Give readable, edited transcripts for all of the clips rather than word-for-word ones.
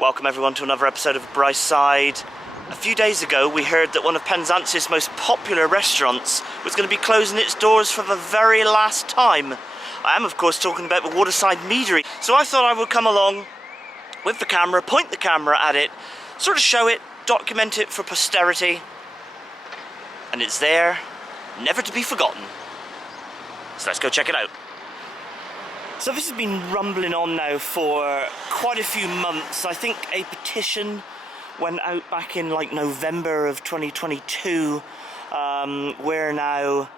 Welcome everyone to another episode of Bryside. A few days ago we heard that one of Penzance's most popular restaurants was going to be closing its doors for the very last time. I am of course talking about the Waterside Meadery. So I thought I would come along with the camera, point the camera at it, sort of show it, document it for posterity. And it's there, never to be forgotten. So let's go check it out. So this has been rumbling on now for quite a few months. I think a petition went out back in like November of 2022. We're now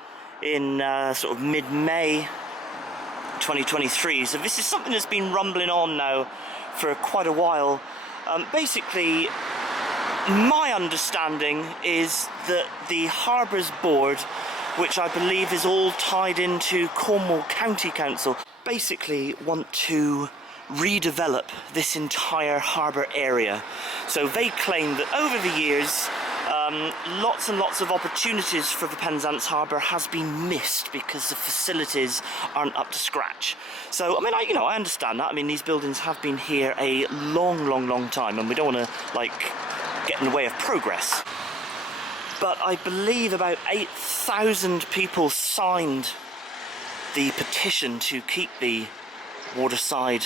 in sort of mid-May 2023. So this is something that's been rumbling on now for quite a while. Basically, my understanding is that the Harbour's board, which I believe is all tied into Cornwall County Council, basically want to redevelop this entire harbour area. So they claim that over the years lots and lots of opportunities for the Penzance Harbour has been missed because the facilities aren't up to scratch. So I mean, I understand that. I mean, these buildings have been here a long time, and we don't want to like get in the way of progress. But I believe about 8,000 people signed the petition to keep the Waterside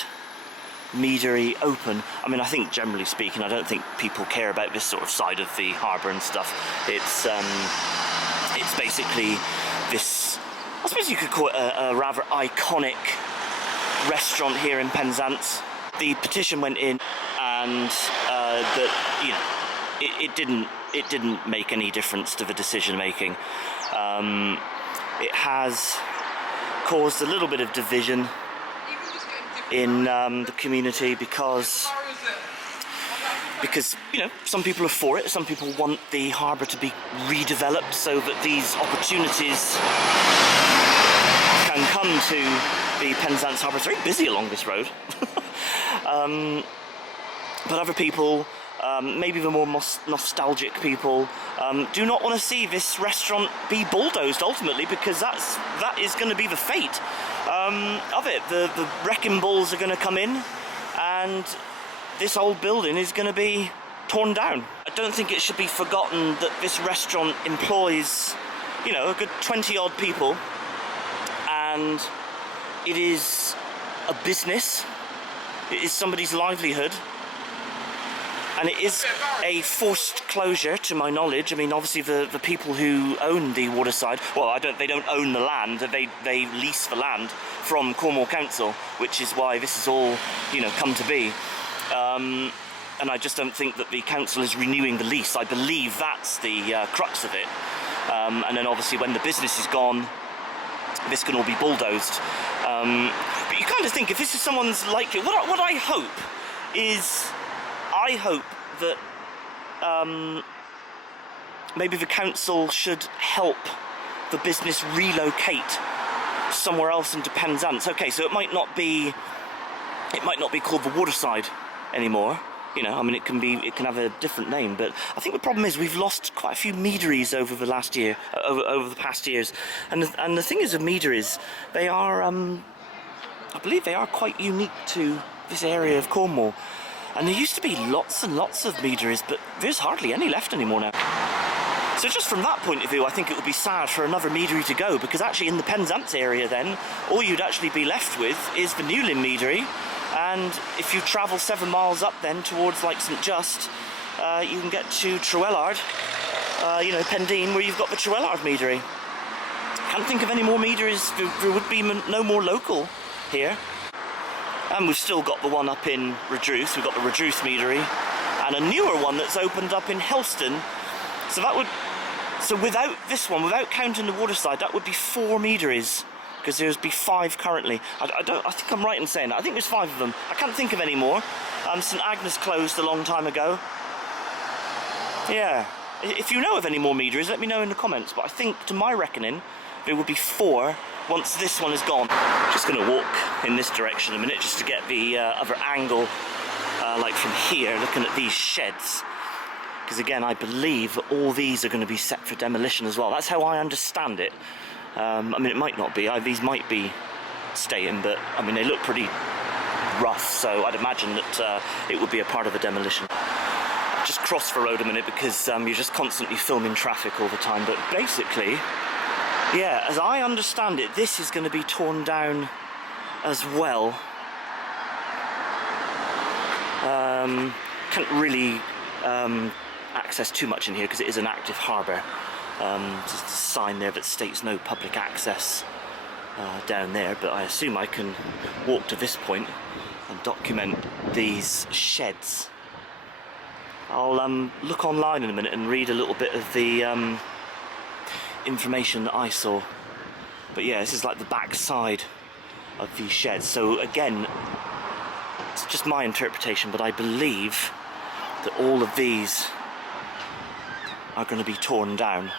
Meadery open. I mean, I think generally speaking, I don't think people care about this sort of side of the harbour and stuff. It's basically this, I suppose you could call it a rather iconic restaurant here in Penzance. The petition went in, and it didn't make any difference to the decision making. It has caused a little bit of division in the community because some people are for it, some people want the harbour to be redeveloped so that these opportunities can come to the Penzance Harbour. It's very busy along this road. But other people, maybe the more nostalgic people, do not want to see this restaurant be bulldozed ultimately, because that is going to be the fate of it. The wrecking balls are going to come in, and this old building is going to be torn down. I don't think it should be forgotten that this restaurant employs, a good 20 odd people, and it is a business. It is somebody's livelihood. And it is a forced closure, to my knowledge. I mean, obviously the people who own the Waterside, well, they don't own the land. They lease the land from Cornwall Council, which is why this is all, come to be. And I just don't think that the council is renewing the lease. I believe that's the crux of it. And then obviously when the business is gone, this can all be bulldozed. But you kind of think, if this is someone's likely, what I hope is, I hope that maybe the council should help the business relocate somewhere else into Penzance. Okay, so it might not be called the Waterside anymore. I mean, it can have a different name. But I think the problem is we've lost quite a few meaderies over the last year, over the past years. And the thing is, with meaderies, they are, I believe, they are quite unique to this area of Cornwall. And there used to be lots and lots of meaderies, but there's hardly any left anymore now. So just from that point of view, I think it would be sad for another meadery to go, because actually in the Penzance area then, all you'd actually be left with is the Newlyn Meadery. And if you travel 7 miles up then towards like St Just, you can get to Trewellard, Pendine, where you've got the Trewellard Meadery. Can't think of any more meaderies. There would be no more local here. And we've still got the one up in Redruth. We've got the Redruth Meadery, and a newer one that's opened up in Helston. So without this one, without counting the Waterside, that would be 4 meaderies, because there'd be 5 currently. I think I'm right in saying that. I think there's 5 of them. I can't think of any more. St Agnes closed a long time ago. Yeah. If you know of any more meaderies, let me know in the comments. But I think, to my reckoning, there would be 4 once this one is gone. Just going to walk in this direction a minute just to get the other angle, like from here, looking at these sheds. Because again, I believe that all these are going to be set for demolition as well. That's how I understand it. I mean, it might not be. These might be staying, but I mean, they look pretty rough, so I'd imagine that it would be a part of a demolition. Just cross the road a minute because you're just constantly filming traffic all the time, but basically, yeah, as I understand it, this is going to be torn down as well. Can't really access too much in here because it is an active harbour. There's a sign there that states no public access down there, but I assume I can walk to this point and document these sheds. I'll look online in a minute and read a little bit of the information that I saw. But yeah, this is like the back side of these sheds. So again, it's just my interpretation, but I believe that all of these are going to be torn down,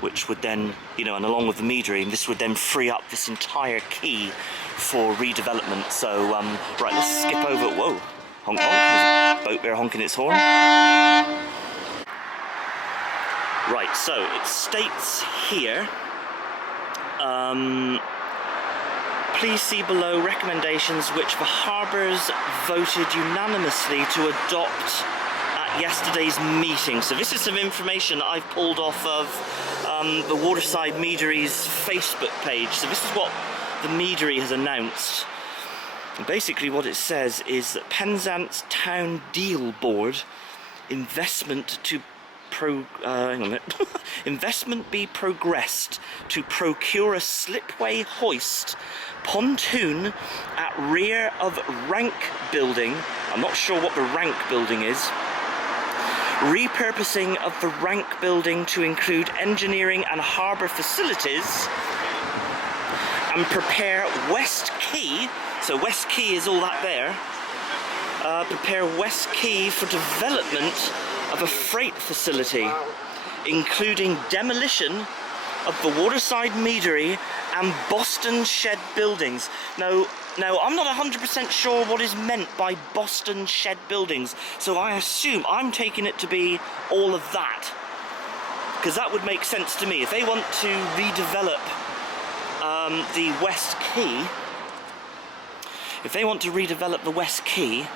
which would then, you know, and along with the meadery, this would then free up this entire quay for redevelopment. So, right, let's skip over. Whoa, honk honk, there's a boat there honking its horn. Right, so it states here, please see below recommendations which the Harbours voted unanimously to adopt at yesterday's meeting. So this is some information I've pulled off of the Waterside Meadery's Facebook page. So this is what the Meadery has announced. And basically what it says is that Penzance Town Deal Board investment investment be progressed to procure a slipway hoist pontoon at rear of rank building. I'm not sure what the rank building is. Repurposing of the rank building to include engineering and harbour facilities, and prepare West Quay, so West Quay is all that there, prepare West Quay for development of a freight facility, including demolition of the Waterside Meadery and Boston Shed buildings. Now I'm not 100% sure what is meant by Boston Shed buildings, so I assume I'm taking it to be all of that, because that would make sense to me. If they want to redevelop the West Quay, West Quay,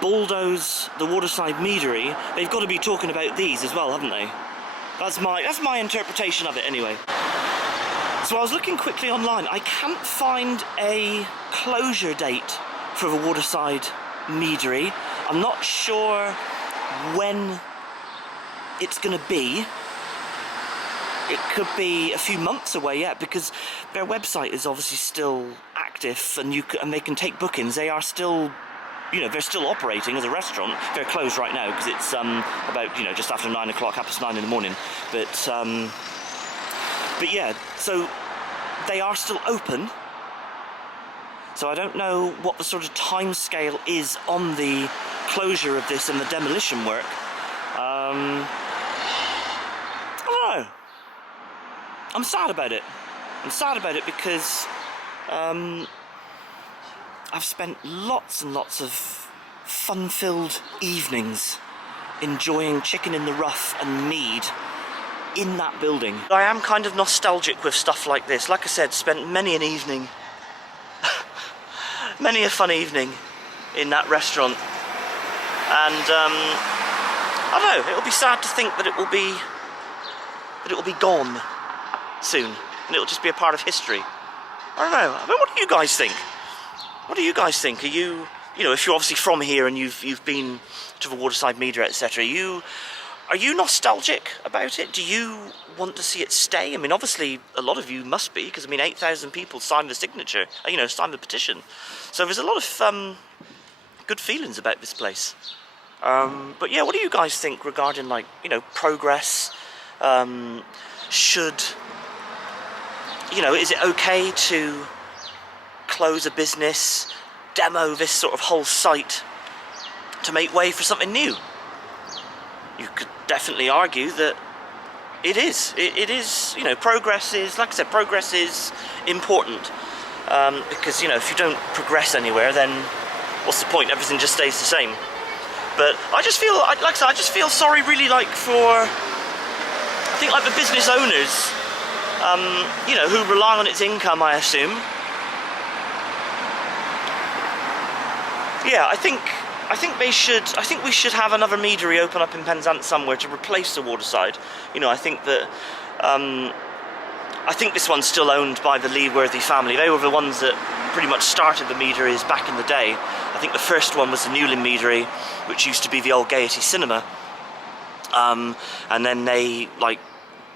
bulldoze the Waterside Meadery, they've got to be talking about these as well, haven't they? That's my interpretation of it anyway. So I was looking quickly online. I can't find a closure date for the Waterside Meadery. I'm not sure when it's going to be. It could be a few months away yet, because their website is obviously still active, and they can take bookings. They are still, you know, they're still operating as a restaurant. They're closed right now because it's about, you know, just after 9 o'clock, 9:30 in the morning. But yeah, so they are still open. So I don't know what the sort of time scale is on the closure of this and the demolition work. I don't know. I'm sad about it. I'm sad about it because I've spent lots and lots of fun-filled evenings enjoying chicken in the rough and mead in that building. I am kind of nostalgic with stuff like this. Like I said, spent many an evening, many a fun evening in that restaurant. And I don't know, it'll be sad to think that it will be gone soon, and it'll just be a part of history. I don't know. I mean, what do you guys think? What do you guys think? Are you know, if you're obviously from here and you've been to the Waterside Meadery, etc., are you nostalgic about it? Do you want to see it stay? I mean, obviously a lot of you must be, because I mean 8,000 people signed the signature, you know, signed the petition. So there's a lot of good feelings about this place. But yeah, what do you guys think regarding, like, you know, progress? Should, you know, is it okay to close a business, demo this sort of whole site to make way for something new? You could definitely argue that it is. It is, you know, progress is, like I said, progress is important. Because, you know, if you don't progress anywhere, then what's the point? Everything just stays the same. But I just feel, like I said, I just feel sorry really, like, for, I think, like, the business owners, you know, who rely on its income, I assume. yeah, I think they should. I think we should have another meadery open up in Penzance somewhere to replace the Waterside. You know, I think that. I think this one's still owned by the Leeworthy family. They were the ones that pretty much started the meaderies back in the day. I think the first one was the Newlyn Meadery, which used to be the old Gaiety Cinema. And then they like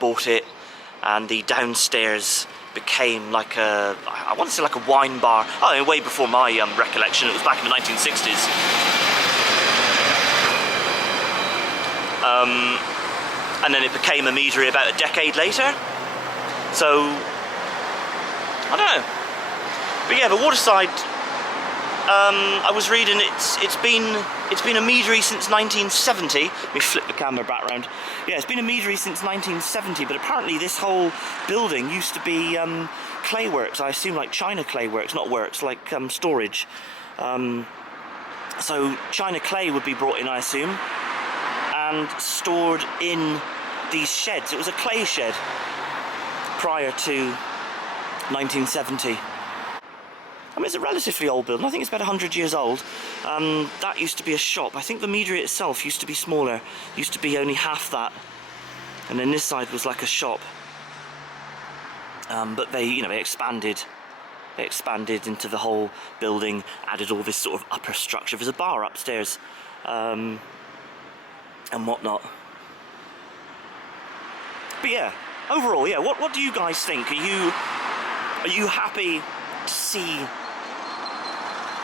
bought it, and the downstairs became like I want to say like a wine bar. Oh, I mean, way before my recollection. It was back in the 1960s. And then it became a meadery about a decade later. So, I don't know. But yeah, the Waterside, I was reading it's been a meadery since 1970. Let me flip the camera back round. Yeah, it's been a meadery since 1970, but apparently this whole building used to be clay works. I assume like China clay works, not works, like storage. So China clay would be brought in, I assume, and stored in these sheds. It was a clay shed prior to 1970. I mean, it's a relatively old building. I think it's about 100 years old. That used to be a shop. I think the meadery itself used to be smaller. Used to be only half that. And then this side was like a shop. But they, you know, they expanded. They expanded into the whole building, added all this sort of upper structure. There's a bar upstairs, and whatnot. But yeah, overall, yeah. What do you guys think? Are you happy to see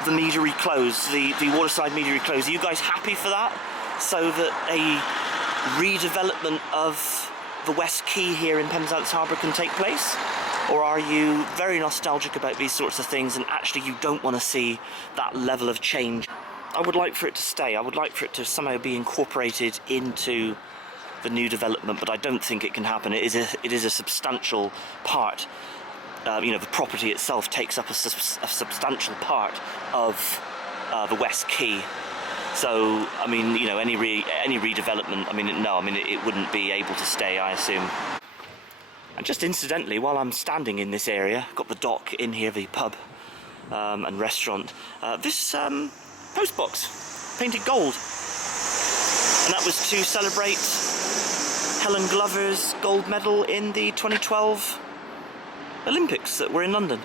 the meadery close, the Waterside Meadery close? Are you guys happy for that? So that a redevelopment of the West Quay here in Penzance Harbour can take place? Or are you very nostalgic about these sorts of things and actually you don't want to see that level of change? I would like for it to stay. I would like for it to somehow be incorporated into the new development, but I don't think it can happen. It is a substantial part. You know, the property itself takes up a substantial part of the West Quay. So, I mean, you know, any redevelopment, I mean, no, I mean, it wouldn't be able to stay, I assume. And just incidentally, while I'm standing in this area, got the dock in here, the pub and restaurant, this post box, painted gold. And that was to celebrate Helen Glover's gold medal in the 2012 Olympics that were in London.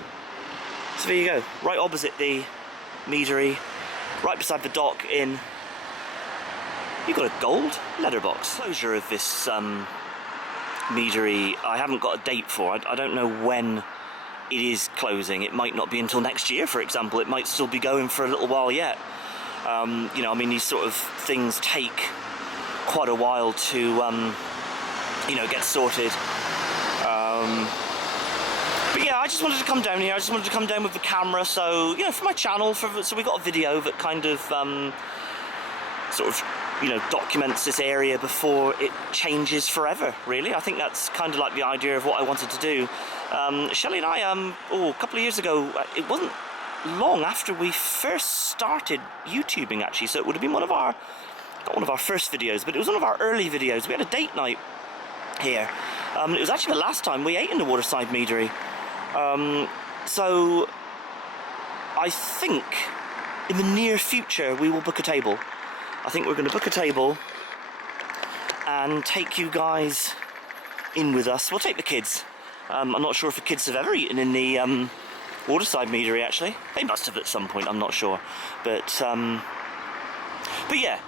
So there you go, right opposite the meadery, right beside the dock in, you've got a gold letterbox. Closure of this meadery, I haven't got a date for. I don't know when it is closing. It might not be until next year, for example. It might still be going for a little while yet. You know, I mean, these sort of things take quite a while to, you know, get sorted. But yeah, I just wanted to come down here. I just wanted to come down with the camera, so, you know, for my channel, so we got a video that kind of sort of, you know, documents this area before it changes forever, really. I think that's kind of like the idea of what I wanted to do. Shelley and I, a couple of years ago, it wasn't long after we first started YouTubing, actually, so it would have been not one of our first videos, but it was one of our early videos. We had a date night here. It was actually the last time we ate in the Waterside Meadery. So I think in the near future we will book a table. I think we're going to book a table and take you guys in with us. We'll take the kids. I'm not sure if the kids have ever eaten in the Waterside Meadery, actually. They must have at some point, I'm not sure. But yeah,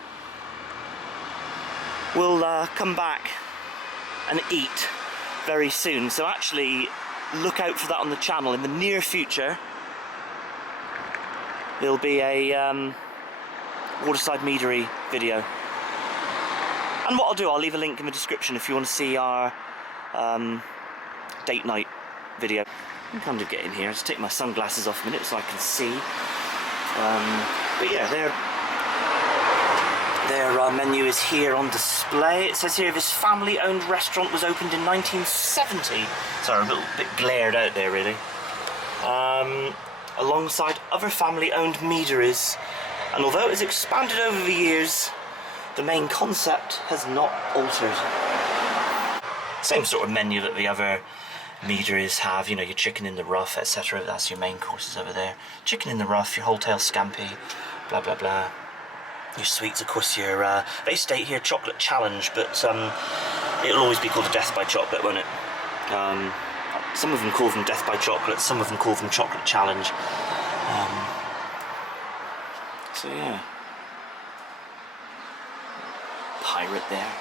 we'll come back and eat very soon. So actually, look out for that on the channel. In the near future, there'll be a Waterside Meadery video. And what I'll do, I'll leave a link in the description if you want to see our date night video. I'm kind of getting here. I'll just take my sunglasses off a minute so I can see. But yeah, their menu is here on display. It says here this family-owned restaurant was opened in 1970. Sorry, a little bit glared out there, really. Alongside other family-owned meaderies. And although it has expanded over the years, the main concept has not altered. Same sort of menu that the other meaderies have, you know, your chicken in the rough, etc. That's your main courses over there. Chicken in the rough, your wholetail scampi, blah blah blah. Your sweets, of course, your they state here chocolate challenge, but it'll always be called a death by chocolate, won't it? Some of them call them death by chocolate, some of them call them chocolate challenge. So yeah, pirate there.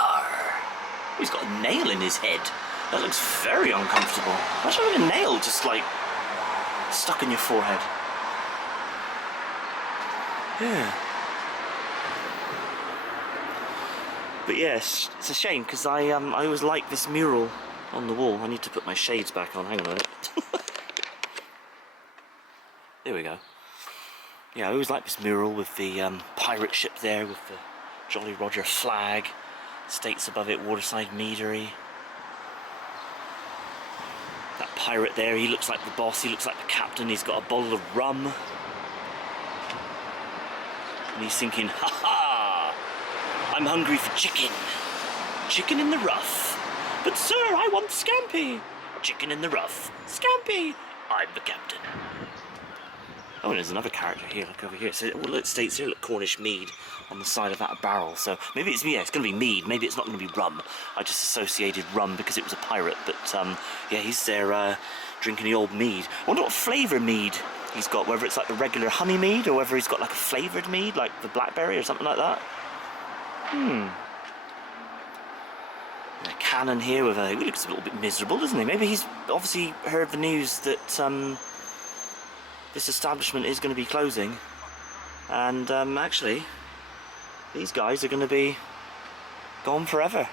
Arr. He's got a nail in his head. That looks very uncomfortable. Imagine having a nail just like stuck in your forehead. Yeah. But yes, it's a shame because I always like this mural on the wall. I need to put my shades back on. Hang on a minute. There we go. Yeah, I always like this mural with the pirate ship there with the Jolly Roger flag. States above it, Waterside Meadery. That pirate there, he looks like the boss, he looks like the captain, he's got a bottle of rum. And he's thinking, ha ha! I'm hungry for chicken. Chicken in the rough. But sir, I want scampi. Chicken in the rough. Scampi. I'm the captain. Oh, and there's another character here, look over here. So, well, it states here, look, Cornish mead on the side of that barrel. So maybe it's, yeah, it's going to be mead. Maybe it's not going to be rum. I just associated rum because it was a pirate. But yeah, he's there drinking the old mead. I wonder what flavour mead he's got, whether it's like the regular honey mead or whether he's got like a flavoured mead, like the blackberry or something like that. A cannon here with a, he looks a little bit miserable, doesn't he? Maybe he's obviously heard the news that this establishment is going to be closing, and actually these guys are going to be gone forever.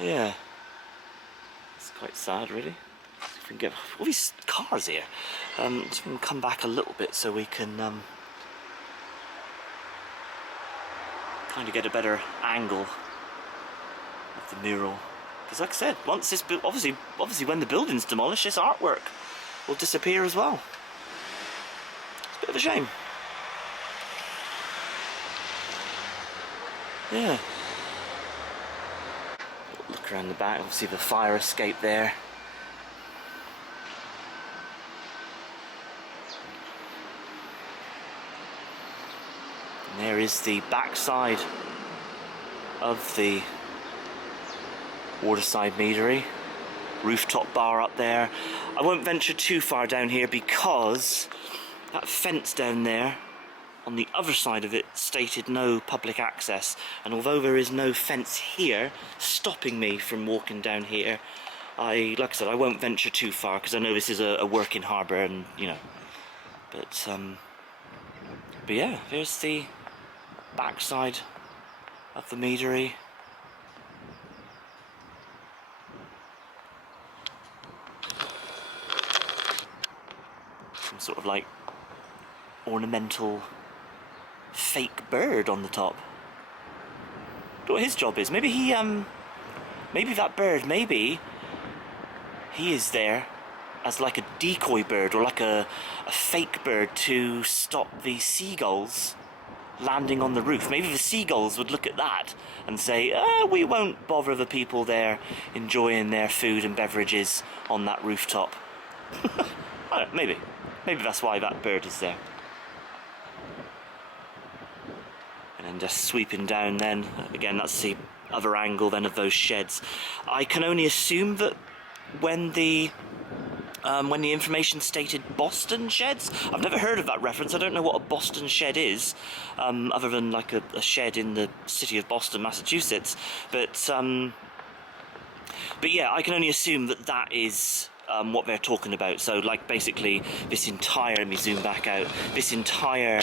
Yeah, it's quite sad, really. If we can get all these cars here, so we can come back a little bit so we can kind of get a better angle of the mural. Because like I said, once this obviously when the building's demolished, this artwork will disappear as well. It's a bit of a shame. Yeah. Look around the back, obviously the fire escape there. And there is the backside of the Waterside Meadery. Rooftop bar up there. I won't venture too far down here because that fence down there on the other side of it stated no public access, and although there is no fence here stopping me from walking down here, like I said, I won't venture too far because I know this is a working harbour, and you know, but yeah, there's the backside of the meadery. Some sort of like ornamental fake bird on the top. I don't know what his job is. Maybe he maybe that bird, maybe he is there as like a decoy bird or like a fake bird to stop the seagulls landing on the roof. Maybe the seagulls would look at that and say, we won't bother the people there enjoying their food and beverages on that rooftop. I don't know, maybe that's why that bird is there. And then just sweeping down then, again that's the other angle then of those sheds. I can only assume that when the information stated Boston sheds, I've never heard of that reference. I don't know what a Boston shed is, other than like a shed in the city of Boston, Massachusetts. But yeah, I can only assume that that is what they're talking about. So like basically this entire, let me zoom back out, this entire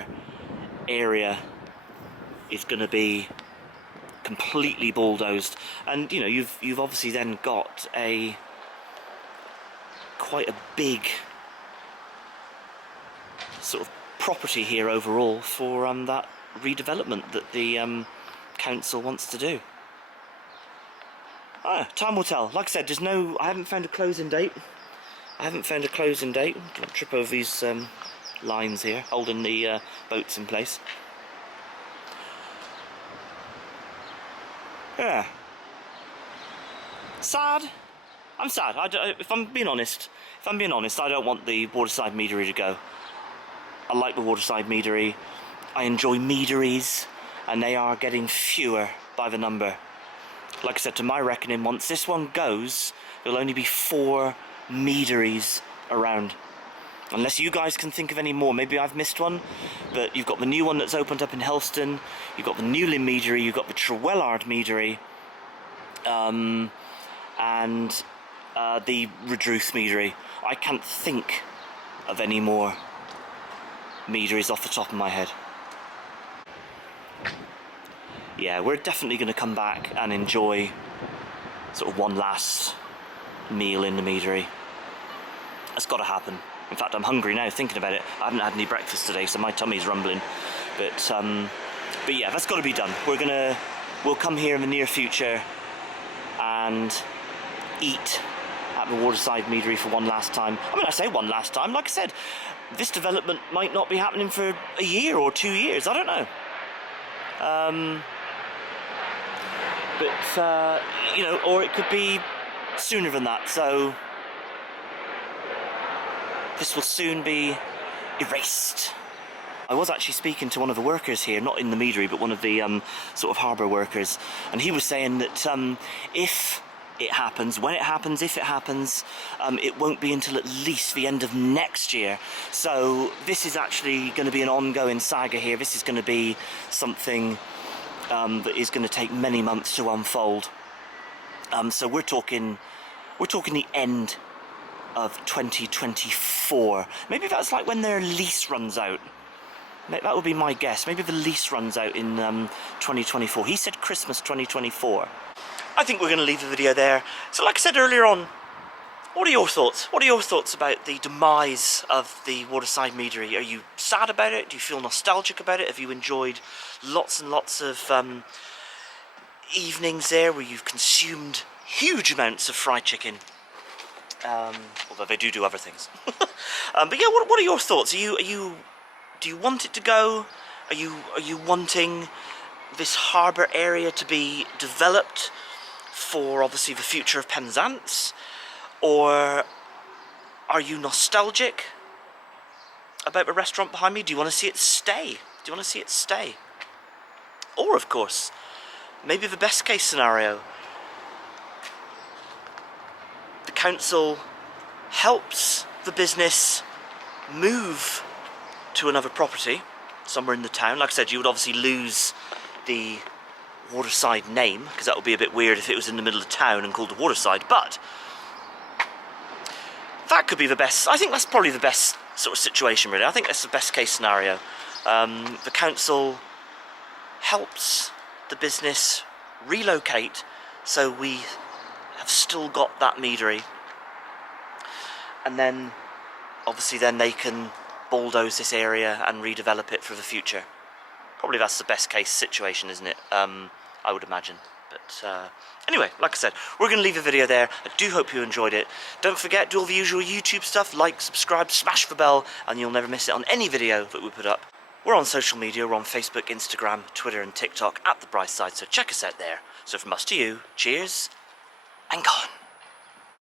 area is going to be completely bulldozed, and you know you've obviously then got quite a big sort of property here overall for that redevelopment that the council wants to do. Time will tell. Like I said, I haven't found a closing date. I'll trip over these lines here holding the boats in place. Yeah. Sad, I'm sad. If I'm being honest, I don't want the Waterside Meadery to go. I like the Waterside Meadery. I enjoy meaderies, and they are getting fewer by the number. Like I said, to my reckoning, once this one goes, there'll only be 4 meaderies around. Unless you guys can think of any more. Maybe I've missed one, but you've got the new one that's opened up in Helston, you've got the Newlyn Meadery, you've got the Trewellard Meadery, and the Redruth Meadery. I can't think of any more meaderies off the top of my head. Yeah, we're definitely going to come back and enjoy sort of one last meal in the meadery. That's got to happen. In fact, I'm hungry now thinking about it. I haven't had any breakfast today, so my tummy's rumbling. But yeah, that's got to be done. We'll come here in the near future and eat at the Waterside Meadery for one last time. I mean, I say one last time. Like I said, this development might not be happening for a year or 2 years. I don't know. But you know, or it could be sooner than that. So this will soon be erased. I was actually speaking to one of the workers here, not in the meadery, but one of the sort of harbour workers, and he was saying that if it happens, when it happens, if it happens, it won't be until at least the end of next year. So this is actually going to be an ongoing saga here. This is going to be something that is going to take many months to unfold. So we're talking the end of 2024. Maybe that's like when their lease runs out. That would be my guess. Maybe the lease runs out in 2024. He said Christmas 2024. I think we're going to leave the video there. So like I said earlier on, what are your thoughts? What are your thoughts about the demise of the Waterside Meadery? Are you sad about it? Do you feel nostalgic about it? Have you enjoyed lots and lots of evenings there where you've consumed huge amounts of fried chicken? Although they do other things. But yeah, what are your thoughts? Do you want it to go? Are you wanting this harbour area to be developed for obviously the future of Penzance? Or are you nostalgic about the restaurant behind me? Do you want to see it stay? Do you want to see it stay? Or of course, maybe the best case scenario, the council helps the business move to another property somewhere in the town. Like I said, you would obviously lose the Waterside name, because that would be a bit weird if it was in the middle of town and called the Waterside, but that could be the best. I think that's probably the best sort of situation, really. I think that's the best case scenario. The council helps the business relocate, so we have still got that meadery, and then obviously then they can bulldoze this area and redevelop it for the future. Probably that's the best case situation, isn't it? I would imagine. But anyway, like I said, we're going to leave the video there. I do hope you enjoyed it. Don't forget, do all the usual YouTube stuff, like, subscribe, smash the bell, and you'll never miss it on any video that we put up. We're on social media. We're on Facebook, Instagram, Twitter and TikTok at The Brightside, so check us out there. So from us to you, cheers and gone.